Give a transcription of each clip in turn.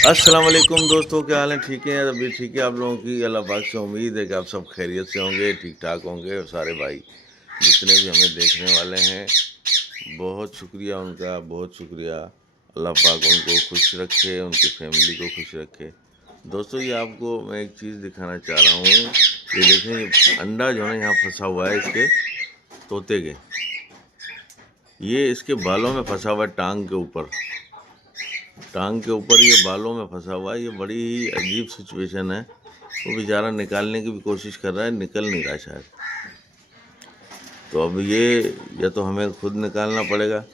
अस्सलाम वालेकुम दोस्तों, क्या हाल है? ठीक है? अभी ठीक है आप लोगों की? अल्लाह पाक से उम्मीद है कि आप सब खैरियत से होंगे, ठीक ठाक होंगे। और सारे भाई जितने भी हमें देखने वाले हैं, बहुत शुक्रिया उनका, बहुत शुक्रिया। अल्लाह पाक उनको खुश रखे, उनकी फैमिली को खुश रखे। दोस्तों, ये आपको मैं एक चीज़ दिखाना चाह रहा हूँ। ये देखें, ये अंडा जो है यहाँ फंसा हुआ है इसके तोते के। ये इसके बालों में फंसा हुआ है, टांग के ऊपर। टांग के ऊपर ये बालों में फंसा हुआ है। ये बड़ी ही अजीब सिचुएशन है। वो बेचारा निकालने की भी कोशिश कर रहा है, निकल नहीं रहा शायद। तो अब ये या तो हमें खुद निकालना पड़ेगा।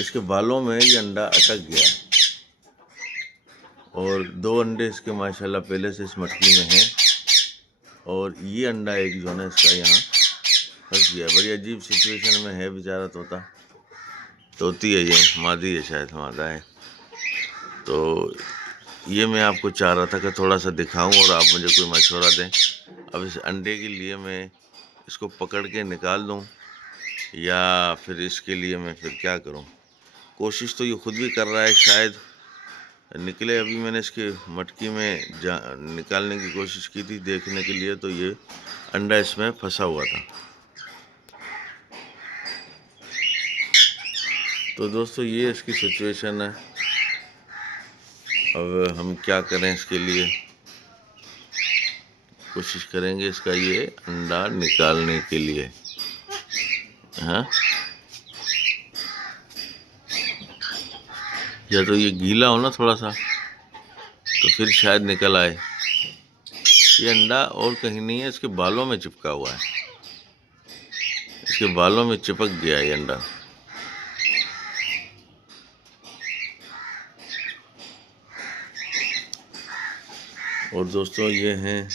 इसके बालों में ये अंडा अटक गया है और 2 अंडे इसके माशाल्लाह पहले से इस मटकी में हैं। और ये अंडा एक जो है इसका यहाँ फंस गया। बड़ी अजीब सिचुएशन में है बेचारा तोता। तोती है, ये मादी है, शायद मादा है। तो ये मैं आपको चाह रहा था कि थोड़ा सा दिखाऊं और आप मुझे कोई मशवरा दें। अब इस अंडे के लिए मैं इसको पकड़ के निकाल दूं या फिर इसके लिए मैं फिर क्या करूं? कोशिश तो ये खुद भी कर रहा है, शायद निकले। अभी मैंने इसके मटकी में निकालने की कोशिश की थी देखने के लिए, तो ये अंडा इसमें फंसा हुआ था। तो दोस्तों, ये इसकी सिचुएशन है। अब हम क्या करें इसके लिए? कोशिश करेंगे इसका ये अंडा निकालने के लिए। हाँ, या तो ये गीला हो ना थोड़ा सा, तो फिर शायद निकल आए। ये अंडा और कहीं नहीं है, इसके बालों में चिपका हुआ है। इसके बालों में चिपक गया ये अंडा। और दोस्तों, ये हैं,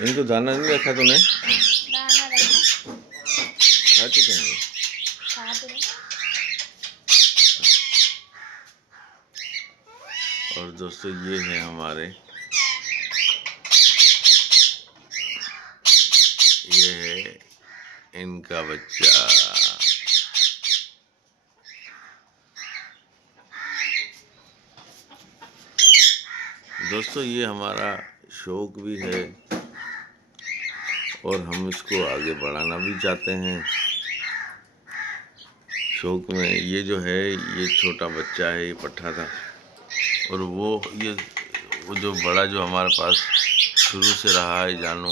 इनको दाना नहीं रखा तूने? दाना रखा। खा चुके हैं ये? खा तो नहीं। और दोस्तों, ये है हमारे, ये है इनका बच्चा। दोस्तों, ये हमारा शौक भी है और हम इसको आगे बढ़ाना भी चाहते हैं। शौक में ये जो है, ये छोटा बच्चा है, ये पट्ठा था। और वो जो बड़ा जो हमारे पास शुरू से रहा है, जानू,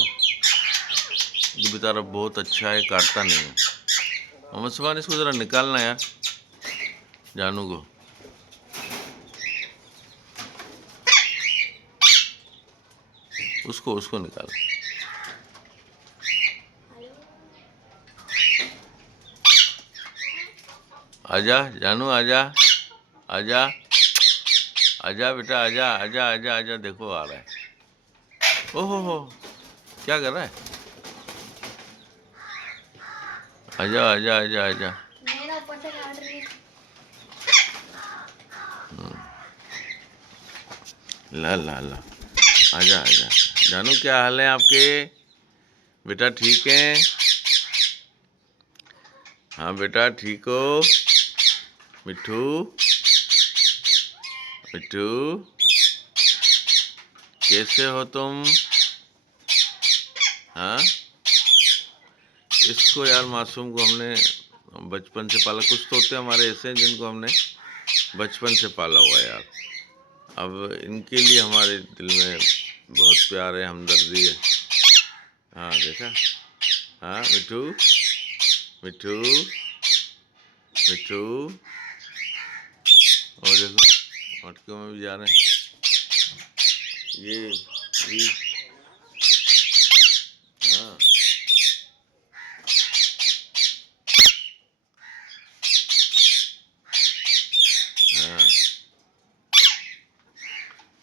ये बेचारा बहुत अच्छा है, काटता नहीं है। मोहम्मद सुबहान, इसको ज़रा निकालना यार, जानू को। उसको उसको निकाल। आजा जानू, आजा, आजा, आजा बेटा, आजा आजा आजा आजा। देखो आ रहा है। ओहो हो, क्या कर रहा है? आजा आजा आजा आजा। मेरा ऊपर से काट रही है। ला ला ला, आजा आजा। जानू, क्या हाल है आपके? बेटा ठीक है? हाँ बेटा, ठीक हो? मिट्ठू, मिट्ठू, कैसे हो तुम? हाँ, इसको यार, मासूम को हमने बचपन से पाला। कुछ तोते हमारे ऐसे हैं जिनको हमने बचपन से पाला हुआ है यार। अब इनके लिए हमारे दिल में बहुत प्यार है, हमदर्दी है। हाँ, देखा? हाँ मिट्ठू, मिट्ठू, मिट्ठू। और देखो, मटकियों में भी जा रहे हैं ये। हाँ, हाँ।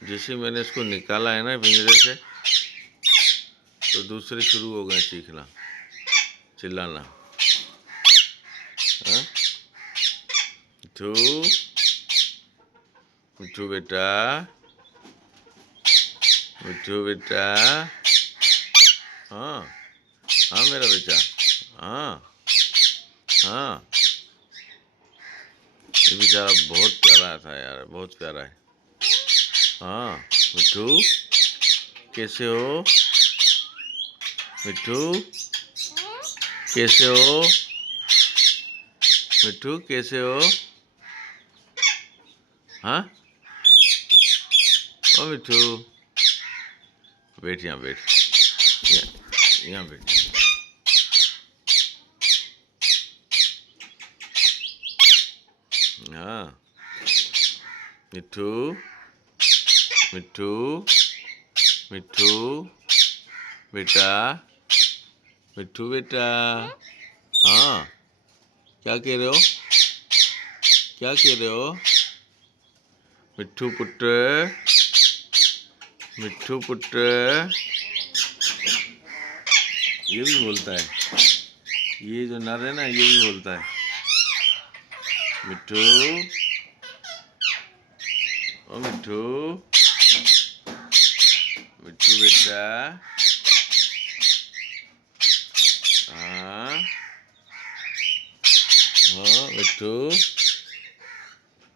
जैसे मैंने इसको निकाला है ना पिंजरे से, तो दूसरे शुरू हो गए चीखना, चिल्लाना। हाँ, मिट्ठू, मिट्ठू बेटा, मिट्ठू बेटा। हाँ, हाँ मेरा बेटा। हाँ, हाँ। ये बेचारा बहुत प्यारा था यार, बहुत प्यारा है। हाँ मिट्टू, कैसे हो मिट्टू? कैसे हो मिट्टू? कैसे हो? हाँ ओ मिट्टू, बैठ यहाँ बैठ, यहाँ बैठ। हाँ मिट्टू, मिट्टू, मिट्टू बेटा, मिट्टू बेटा। हाँ क्या कह रहे हो? क्या कह रहे हो? मिट्टू पुत्र, मिट्टू पुत्र। ये भी बोलता है, ये जो नर है ना ये भी बोलता है मिट्टू, ओ मिट्टू, मिट्टू बेटा। हाँ हाँ मिट्टू,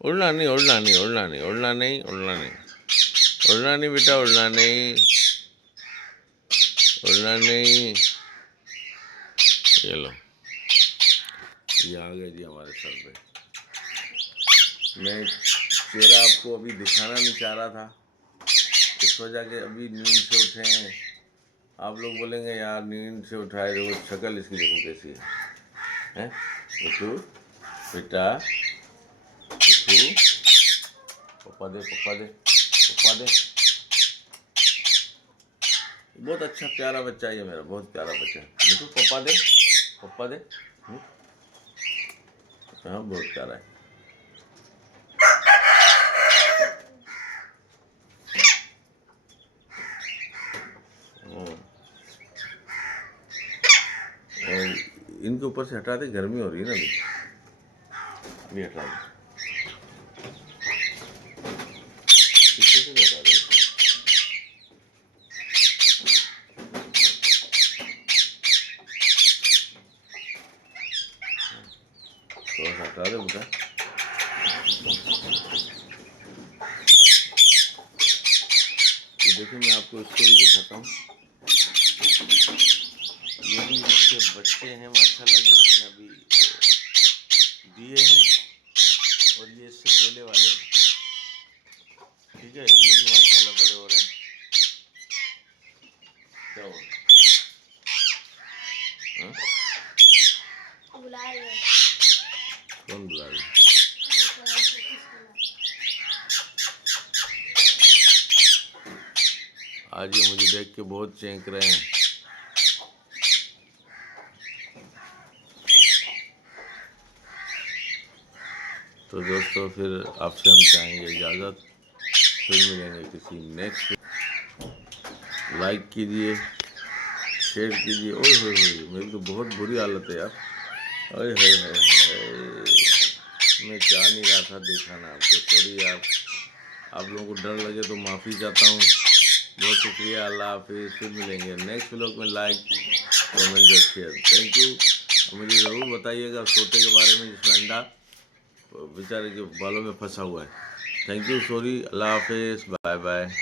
उड़ना नहीं उड़ना नहीं उड़ना नहीं उड़ना नहीं उड़ना नहीं उड़ना नहीं बेटा, उड़ना नहीं, उड़ना नहीं। ये लो, ये आ गए जी हमारे सर पे। मैं चेहरा आपको अभी दिखाना नहीं चाह रहा था, इस वजह के अभी नींद से उठे हैं। आप लोग बोलेंगे यार नींद से उठाए तो शक्ल इसकी देखो कैसी है, हैं? मिट्टू बेटा, मिट्टू, पप्पा दे पप्पा दे पप्पा दे। बहुत अच्छा प्यारा बच्चा है ये मेरा, बहुत प्यारा बच्चा है मिट्टू। पप्पा दे पप्पा दे। हाँ बहुत प्यारा है। और इनके ऊपर से हटा दे, गर्मी हो रही है ना अभी हटा दे, पीछे से हटा दे। थोड़ा सा हटा दे बेटा। ये देखिए मैं आपको इसको भी दिखाता हूँ, ये भी इसके बच्चे हैं माशाल्लाह जो इसने अभी दिए हैं, और ये इससे पहले वाले हैं, ठीक है। ये भी माशाल्लाह बड़े हो रहे हैं। क्या हुआ? बुला रही है। कौन बुला रही? आज ये मुझे देख के बहुत चेंक रहे हैं। तो दोस्तों फिर आपसे हम चाहेंगे इजाज़त, फिर मिलेंगे किसी नेक्स्ट। लाइक कीजिए, शेयर कीजिए। ओए होए होए, मेरी तो बहुत बुरी हालत है यार। ओए होए होए होए, मैं चाह नहीं रहा था दिखाना आपको, सॉरी यार। आप लोगों को डर लगे तो माफ़ी चाहता हूँ। बहुत शुक्रिया, अल्लाह हाफिज़। फिर मिलेंगे नेक्स्ट व्लॉग में। लाइक कमेंट और शेयर, थैंक यू। मुझे ज़रूर बताइएगा तोते के बारे में जिसमें अंडा बेचारे के बालों में फंसा हुआ है। थैंक यू, सॉरी, अल्लाह हाफिज़, बाय बाय।